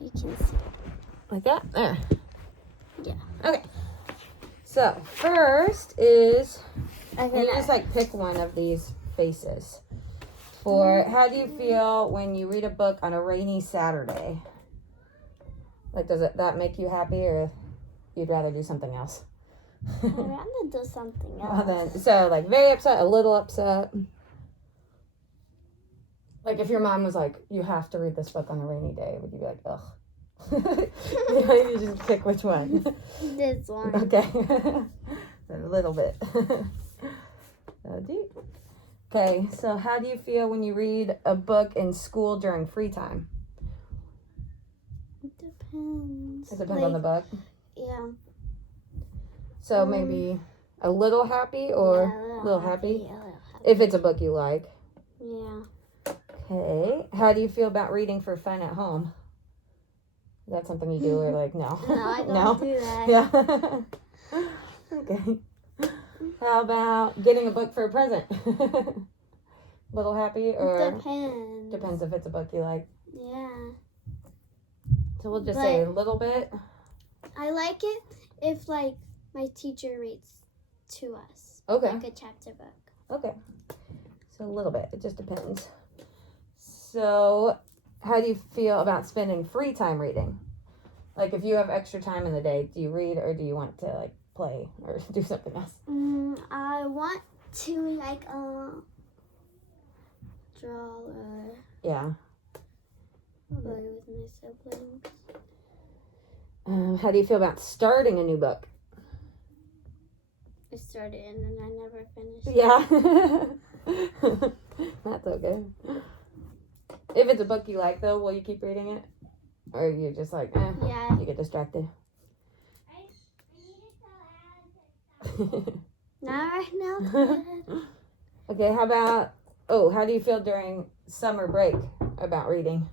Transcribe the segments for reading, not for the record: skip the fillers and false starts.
you can see. Like that? There. Yeah. Okay. So, first is, I'm you gonna, just like pick one of these faces. For how do you feel when you read a book on a rainy Saturday? Like, does that make you happy, or you'd rather do something else? I'd rather do something else. Well, then, so like very upset, a little upset. Like if your mom was like, you have to read this book on a rainy day, would you be like, ugh? You just pick which one. This one. Okay. A little bit. So deep. Okay, so how do you feel when you read a book in school during free time? It depends. It depends on the book. Yeah. So maybe a little happy or yeah, a little happy? A little happy. If it's a book you like. Yeah. Okay. How do you feel about reading for fun at home? Is that something you do or like no? No, I don't do that. Yeah. Okay. How about getting a book for a present? Little happy or Depends if it's a book you like. Yeah. So we'll just say a little bit. I like it if like my teacher reads to us. Okay. Like a chapter book. Okay. So a little bit. It just depends. So how do you feel about spending free time reading? Like if you have extra time in the day, do you read or do you want to like play or do something else? I want to like draw or Yeah. play with my siblings. How do you feel about starting a new book? I started and then I never finished. Yeah. That's okay. If it's a book you like though, will you keep reading it? Or are you just like, Yeah. you get distracted? Not right now. Okay, how do you feel during summer break about reading?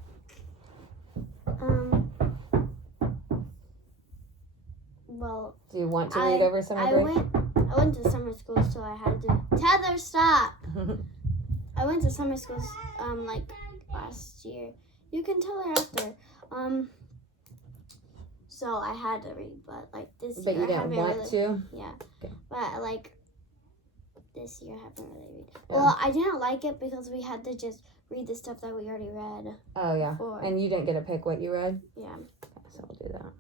Well, Do you want to read over summer break? I went to summer school, so I had to. Tether, stop! I went to summer school, like last year. You can tell her after. So I had to read, but like this But year you didn't want to? Yeah. Okay. But like this year I haven't really read. Yeah. Well, I didn't like it because we had to just read the stuff that we already read. Oh yeah. Before. And you didn't get to pick what you read? Yeah. Okay, so we'll do that.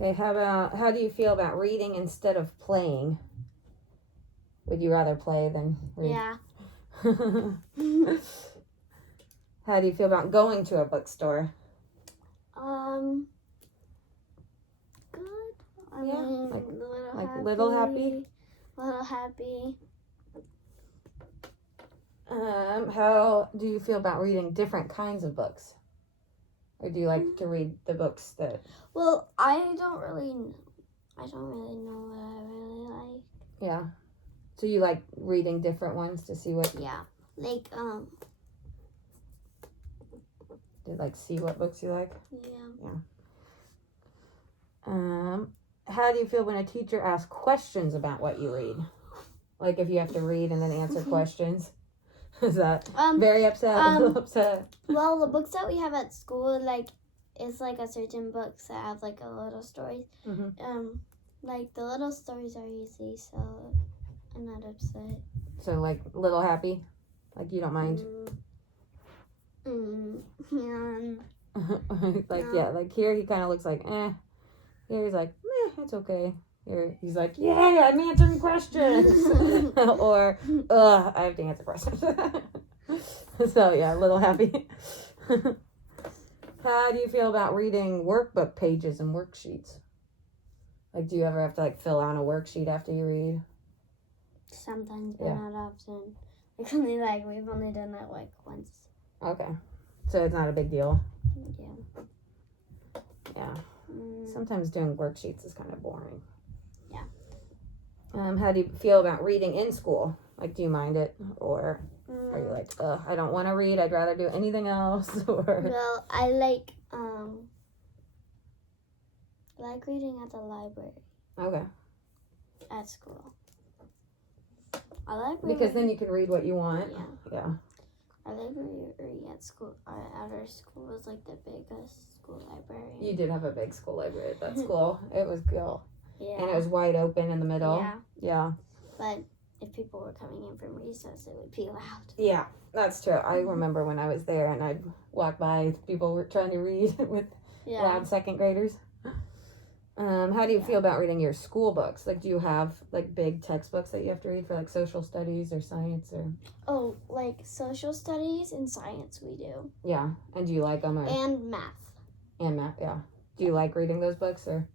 Okay, how do you feel about reading instead of playing? Would you rather play than read? Yeah. How do you feel about going to a bookstore? Good. I Yeah, mean, like little little happy? Little happy. How do you feel about reading different kinds of books? Or do you like to read the books that... Well, I don't really know what I really like. Yeah. So you like reading different ones to see what... Yeah. Like, To like see what books you like? Yeah. How do you feel when a teacher asks questions about what you read? Like if you have to read and then answer questions? Is that very upset? A little upset? Well, the books that we have at school, like, it's like a certain books that have like a little stories. Like the little stories are easy, so I'm not upset. So like little happy? Like you don't mind? Like yeah, like here he kind of looks like eh. Here he's like it's okay. Here he's like yeah, I'm answering questions. Or I have to answer questions. So yeah, a little happy. How do you feel about reading workbook pages and worksheets? Like do you ever have to like fill out a worksheet after you read? Sometimes, but not often. We've only done that like once. Okay. So it's not a big deal. Yeah. Yeah. Sometimes doing worksheets is kind of boring. Yeah. How do you feel about reading in school? Like, do you mind it? Or are you like, I don't want to read. I'd rather do anything else? Or... Well, I like reading at the library. Okay. At school. I like reading. Because then you can read what you want. Yeah. I like reading at school. At our school was like the biggest school You did have a big school library at that school. It was cool. Yeah. And it was wide open in the middle. Yeah. Yeah. But if people were coming in from recess, it would be loud. Yeah, that's true. I remember when I was there and I'd walk by, people were trying to read with loud second graders. How do you feel about reading your school books? Like, do you have like big textbooks that you have to read for like social studies or science or? Oh, like social studies and science we do. Yeah, and do you like them? Or? And math. And math, yeah. Do you like reading those books or?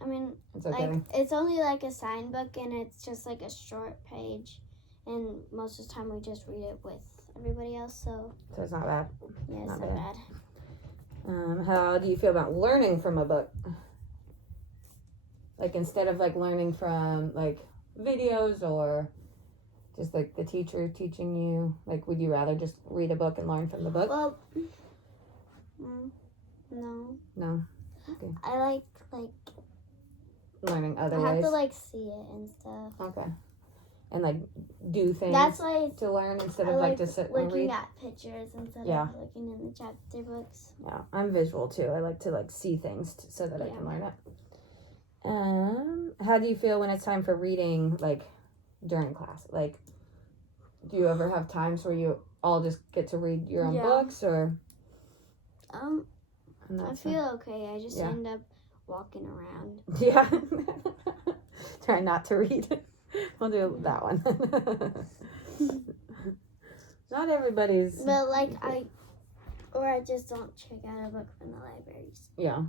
I mean, It's okay. like it's only like a sign book and it's just like a short page, and most of the time we just read it with everybody else. So it's not bad. yeah, it's Not not bad. bad. How do you feel about learning from a book? Like instead of like learning from like videos or just like the teacher teaching you, like would you rather just read a book and learn from the book? Well, no. No. I like Learning other I have ways. to like see it and stuff. Okay. And like do things That's why to learn instead I of like like to sit and looking read. at pictures instead Yeah. of looking in the chapter books. Yeah, I'm visual too. I like to like see things so that I Yeah. can learn it. How do you feel when it's time for reading, like during class? Like, do you ever have times where you all just get to read your own Yeah. books, or? I feel okay. I just Yeah. end up walking around. Yeah. Try not to read. We'll do that one. Not everybody's. But like I just don't check out a book from the libraries. Yeah.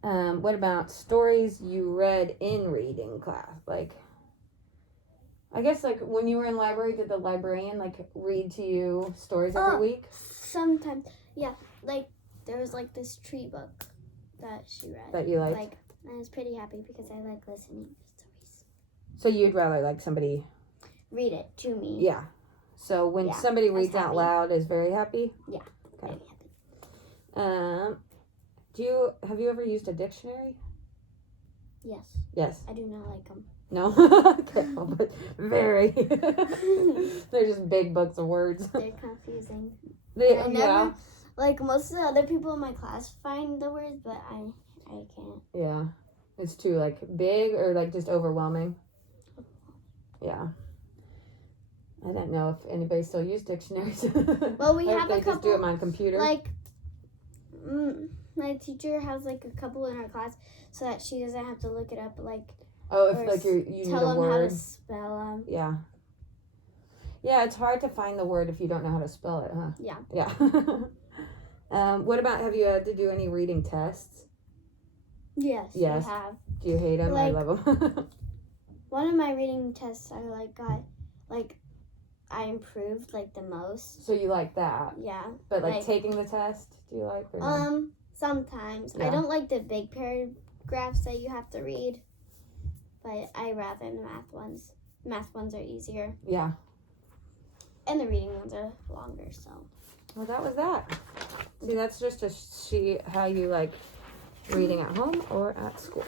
What about stories you read in reading class? Like, I guess like when you were in library, did the librarian like read to you stories every week? Sometimes, yeah. Like there was like this tree book that she read. That you liked? Like I was pretty happy because I like listening to stories. So you'd rather like somebody Read it to me. Yeah. So when Yeah, somebody I was reads out happy. loud is very happy? Yeah. Okay. Very happy. Have you ever used a dictionary? Yes. Yes. I do not like them. No? Careful, but very. They're just big books of words. They're confusing. They, I never, like most of the other people in my class find the words, but I can't. Yeah. It's too like big or like just overwhelming. Yeah. I don't know if anybody still uses dictionaries. Well, we Or have if a they just do couple, them on computer. like, my teacher has like a couple in her class so that she doesn't have to look it up, like, oh, if or like you need tell a them how word. to spell them. Yeah. Yeah, it's hard to find the word if you don't know how to spell it, huh? Yeah. Yeah. What about, have you had to do any reading tests? Yes, Yes. we have. Do you hate them? I Like- love them. One of my reading tests I I improved like the most. So you like that. Yeah. But like Like- taking the test, do you like or no? Sometimes. Yeah. I don't like the big paragraphs that you have to read, but I rather the math ones. Math ones are easier, Yeah. and the reading ones are longer, so. Well, that was that. See, that's just to see how you like reading at home or at school.